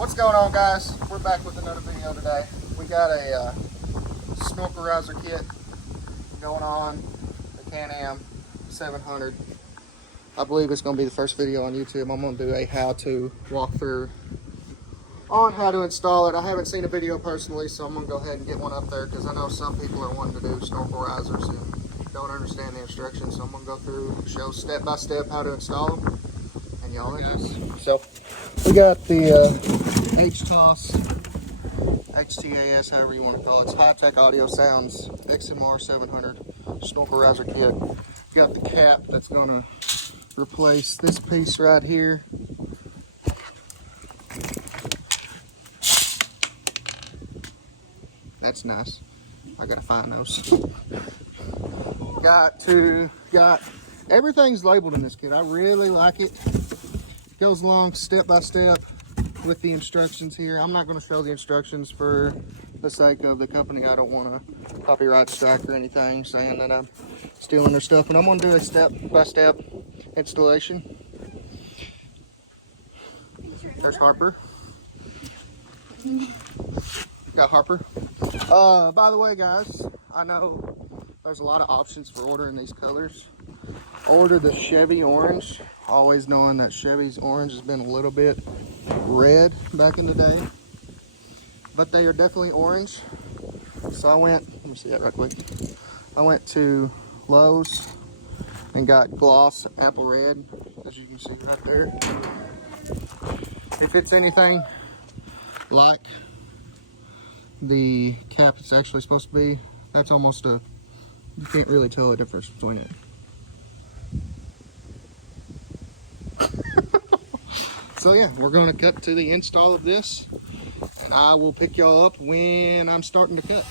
What's going on, guys? We're back with another video today. We got a snorkel riser kit going on the Can-Am 700. I believe it's going to be the first video on YouTube. I'm going to do a how-to walkthrough on how to install it. I haven't seen a video personally, so I'm going to go ahead and get one up there because I know some people are wanting to do snorkel risers and don't understand the instructions. So I'm going to go through, show step by step how to install them, and y'all enjoy. So we got the htas, however you want to call it. It's high-tech audio sounds XMR 700 snorkel riser kit. You got the cap that's going to replace this piece right here. That's nice. I gotta find those. Got everything's labeled in this kit. I really like it. Goes along step by step with the instructions here. I'm not going to show the instructions for the sake of the company. I don't want to copyright strike or anything saying that I'm stealing their stuff, but I'm going to do a step by step installation. There's Harper. Got Harper. By the way, guys, I know there's a lot of options for ordering these colors. Order the Chevy orange, always knowing that Chevy's orange has been a little bit red back in the day, but they are definitely orange. So I went, let me see that right quick. I went to Lowe's and got gloss apple red, as you can see right there. If it's anything like the cap it's actually supposed to be, that's almost a, you can't really tell the difference between it. So yeah, we're going to cut to the install of this, and I will pick y'all up when I'm starting to cut.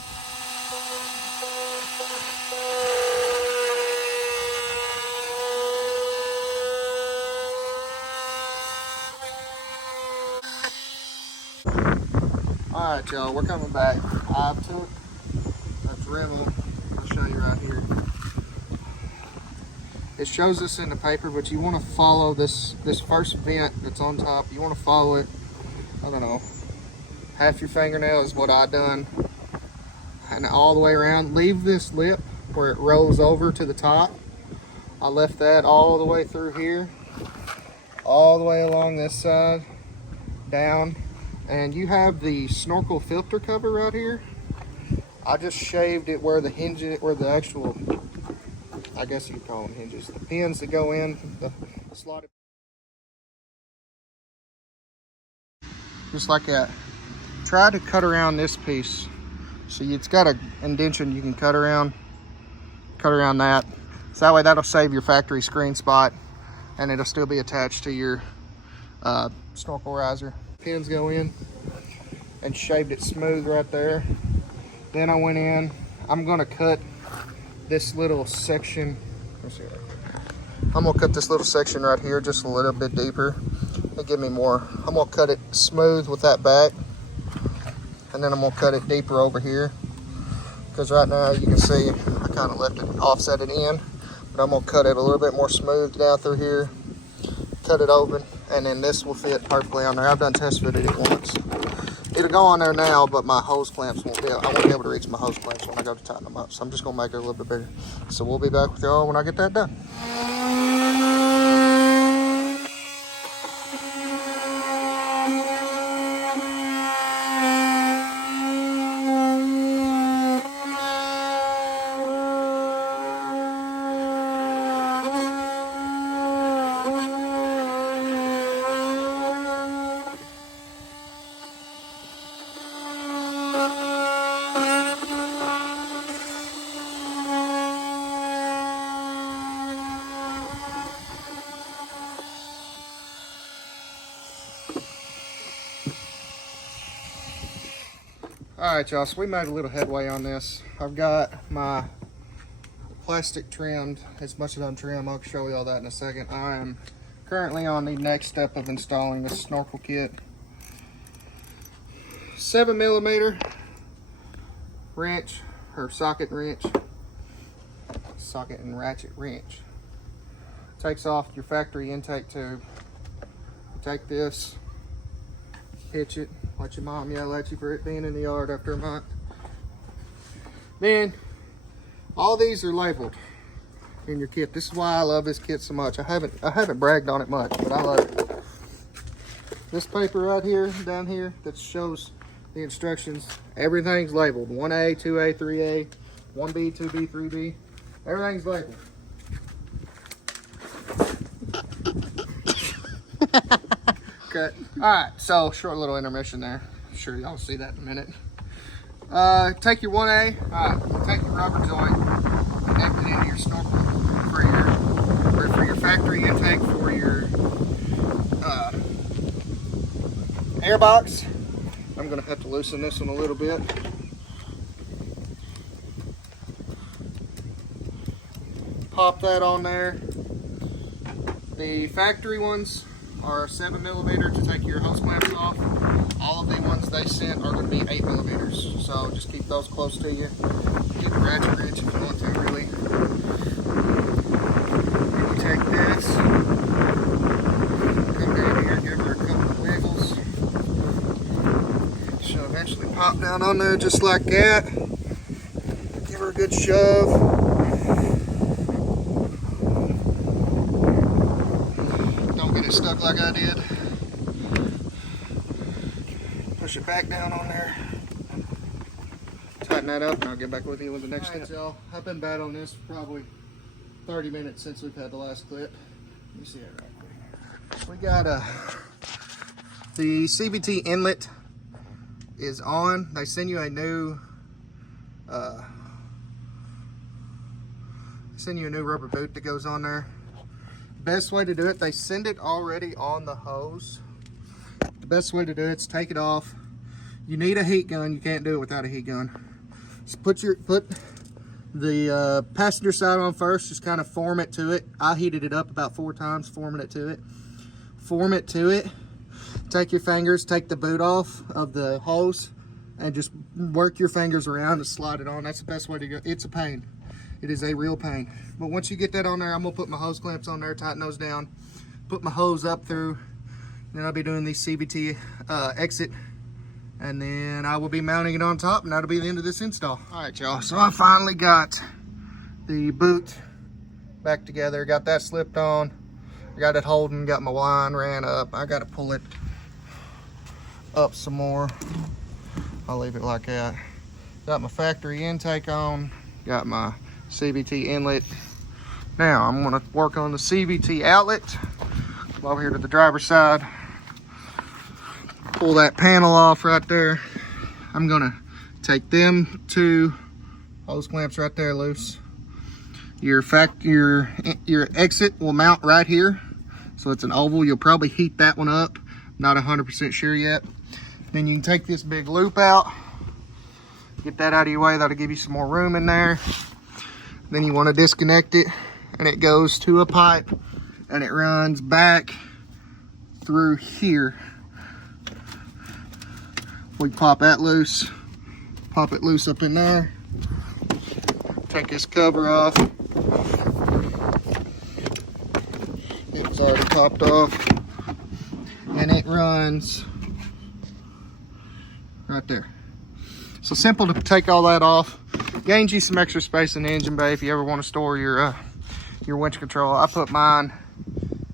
Alright y'all, we're coming back. I took a Dremel, I'll show you right here. It shows this in the paper, but you want to follow this first vent that's on top. You want to follow it, I don't know, half your fingernail is what I done, and all the way around. Leave this lip where it rolls over to the top. I left that all the way through here, all the way along this side, down. And you have the snorkel filter cover right here. I just shaved it where the hinges, where the actual, I guess you could call them hinges, the pins that go in, the slotted. Just like that. Try to cut around this piece. See, it's got an indentation you can cut around that. So that way that'll save your factory screen spot, and it'll still be attached to your snorkel riser. Pins go in, and shaved it smooth right there. Then I went in, I'm gonna cut this little section. Let's see. I'm gonna cut this little section right here just a little bit deeper. It'll give me more. I'm gonna cut it smooth with that back, and then I'm gonna cut it deeper over here. Because right now you can see I kind of left it offsetted in, but I'm gonna cut it a little bit more smooth down through here. Cut it open, and then this will fit perfectly on there. I've done test fitted it once. It'll go on there now, but my hose clamps won't be, I won't be able to reach my hose clamps when I go to tighten them up. So I'm just gonna make it a little bit bigger. So we'll be back with y'all when I get that done. Alright y'all, so we made a little headway on this. I've got my plastic trimmed as much as I'm trimmed. I'll show you all that in a second. I am currently on the next step of installing this snorkel kit. 7mm wrench, or socket wrench, socket and ratchet wrench. Takes off your factory intake tube. You take this, hitch it, let your mom yell at you for it being in the yard after a month. Then, all these are labeled in your kit. This is why I love this kit so much. I haven't bragged on it much, but I love it. This paper right here, down here, that shows the instructions, everything's labeled. 1A, 2A, 3A, 1B, 2B, 3B. Everything's labeled. Okay. Alright, so short little intermission there. Sure, y'all see that in a minute. Take your 1A, take your rubber joint, connect it into your snorkel for your factory intake for your air box. I'm gonna have to loosen this one a little bit. Pop that on there. The factory ones are 7mm to take your hose clamps off. All of the ones they sent are going to be 8mm, so just keep those close to you. Get the ratchet wrench if you want to, really. Then you take this, come down here, give her a couple of wiggles. She'll eventually pop down on there just like that. Give her a good shove. Stuck like I did. Push it back down on there. Tighten that up and I'll get back with you with the next step. Y'all, I've been bad on this for probably 30 minutes since we've had the last clip. Let me see it right quick. We got the CVT inlet is on. They send you a new rubber boot that goes on there. Best way to do it, they send it already on the hose. The best way to do it is take it off. You need a heat gun. You can't do it without a heat gun. Just put the passenger side on first. Just kind of form it to it. I heated it up about 4 times, forming it to it. Form it to it. Take your fingers, take the boot off of the hose, and just work your fingers around and slide it on. That's the best way to go. It's a pain. It is a real pain. But once you get that on there, I'm gonna put my hose clamps on there, tighten those down, put my hose up through, then I'll be doing the CVT exit, and then I will be mounting it on top, and that'll be the end of this install. All right, y'all, so I finally got the boot back together, got that slipped on, I got it holding, got my line ran up. I gotta pull it up some more. I'll leave it like that. Got my factory intake on, got my CVT inlet. Now I'm going to work on the CVT outlet. Come over here to the driver's side. Pull that panel off right there. I'm going to take them 2 hose clamps right there loose. Your exit will mount right here. So it's an oval. You'll probably heat that one up. Not 100% sure yet. Then you can take this big loop out. Get that out of your way. That'll give you some more room in there. Then you want to disconnect it, and it goes to a pipe, and it runs back through here. We pop that loose, pop it loose up in there. Take this cover off. It's already popped off, and it runs right there. So simple to take all that off. Gains you some extra space in the engine bay if you ever want to store your winch control. I put mine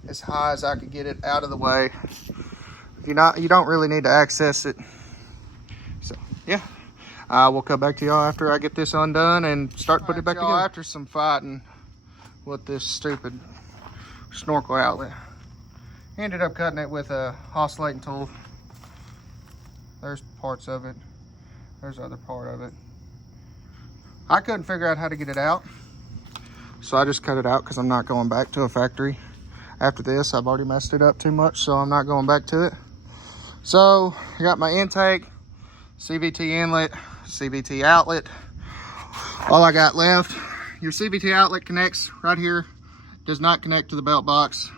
as high as I could get it out of the way. You don't really need to access it. So yeah, we'll come back to y'all after I get this undone and start putting it back together. After some fighting with this stupid snorkel outlet, ended up cutting it with a oscillating tool. There's parts of it. There's the other part of it. I couldn't figure out how to get it out, so I just cut it out because I'm not going back to a factory after this. I've already messed it up too much, so I'm not going back to it. So I got my intake, CVT inlet, CVT outlet. All I got left, your CVT outlet connects right here. Does not connect to the belt box.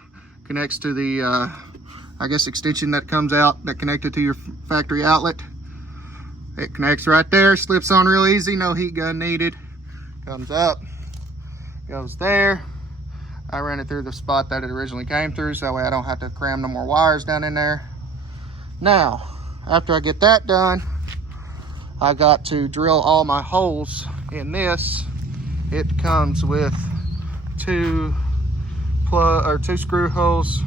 Connects to the, I guess, extension that comes out that connected to your factory outlet. It connects right there, slips on real easy, no heat gun needed. Comes up, goes there. I ran it through the spot that it originally came through, so that way I don't have to cram no more wires down in there. Now, after I get that done, I got to drill all my holes in this. It comes with two screw holes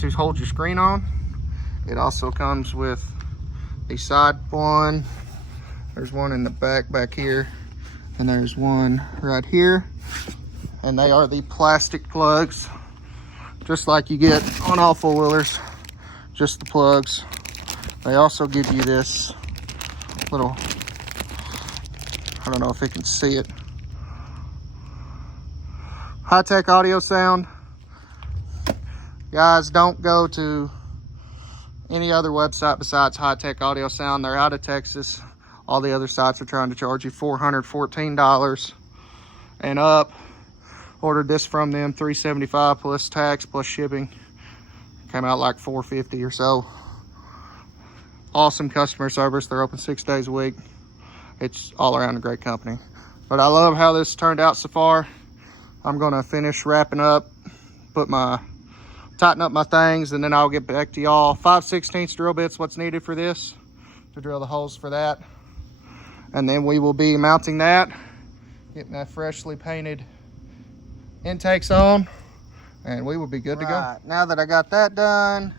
to hold your screen on. It also comes with the side one. There's one in the back here, and there's one right here. And they are the plastic plugs, just like you get on all four-wheelers, just the plugs. They also give you this little, I don't know if you can see it, high-tech audio sound. Guys, don't go to any other website besides high-tech audio sound. They're out of Texas. All the other sites are trying to charge you $414 and up. Ordered this from them, $375 plus tax plus shipping. Came out like $450 or so. Awesome customer service. They're open 6 days a week. It's all around a great company. But I love how this turned out so far. I'm gonna finish wrapping up, tighten up my things, and then I'll get back to y'all. 5/16 drill bits, what's needed for this, to drill the holes for that. And then we will be mounting that, getting that freshly painted intakes on, and we will be good to go. Now that I got that done,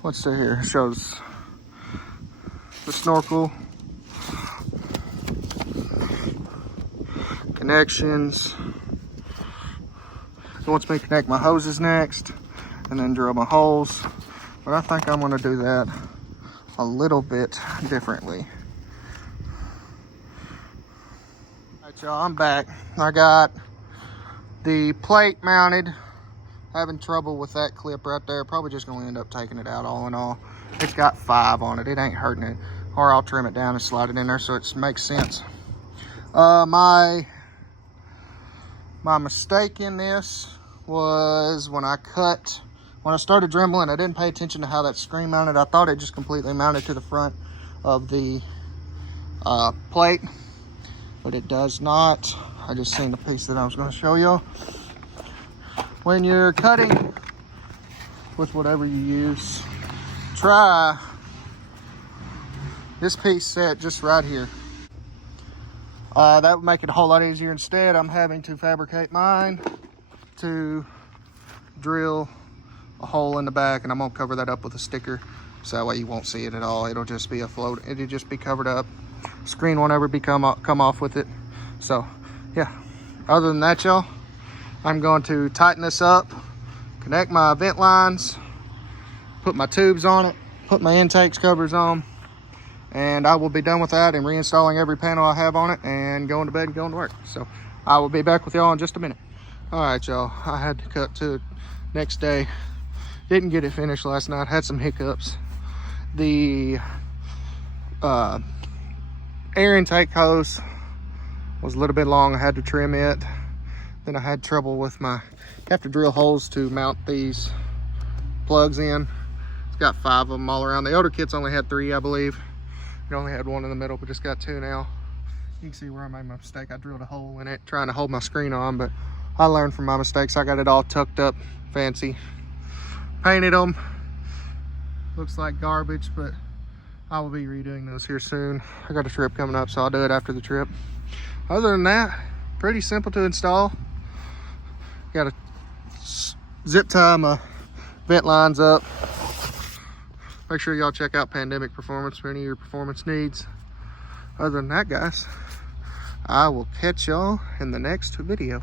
what's here? It shows the snorkel, connections. It wants me to connect my hoses next and then drill my holes, but I think I'm going to do that a little bit differently. All right, y'all, I'm back. I got the plate mounted. Having trouble with that clip right there. Probably just going to end up taking it out all in all. It's got 5 on it. It ain't hurting it. Or I'll trim it down and slide it in there so it makes sense. My mistake in this was when I started dribbling, I didn't pay attention to how that screen mounted. I thought it just completely mounted to the front of the plate, but it does not. I just seen the piece that I was going to show you. When you're cutting with whatever you use, try this piece set just right here. That would make it a whole lot easier. Instead, I'm having to fabricate mine to drill a hole in the back, and I'm gonna cover that up with a sticker so that way you won't see it at all. It'll just be it'll just be covered up. Screen won't ever come off with it. So yeah, other than that, y'all, I'm going to tighten this up, connect my vent lines, put my tubes on it, put my intakes covers on, and I will be done with that and reinstalling every panel I have on it and going to bed and going to work. So I will be back with y'all in just a minute. All right, y'all, I had to cut to it next day. Didn't get it finished last night, had some hiccups. The air intake hose was a little bit long. I had to trim it. Then I had trouble with you have to drill holes to mount these plugs in. It's got 5 of them all around. The older kits only had 3, I believe. It only had 1 in the middle, but just got 2 now. You can see where I made my mistake. I drilled a hole in it trying to hold my screen on, but I learned from my mistakes. I got it all tucked up fancy. Painted them. Looks like garbage, but I will be redoing those here soon. I got a trip coming up, so I'll do it after the trip. Other than that, pretty simple to install. Got to zip tie my vent lines up. Make sure y'all check out Pandemic Performance for any of your performance needs. Other than that, guys, I will catch y'all in the next video.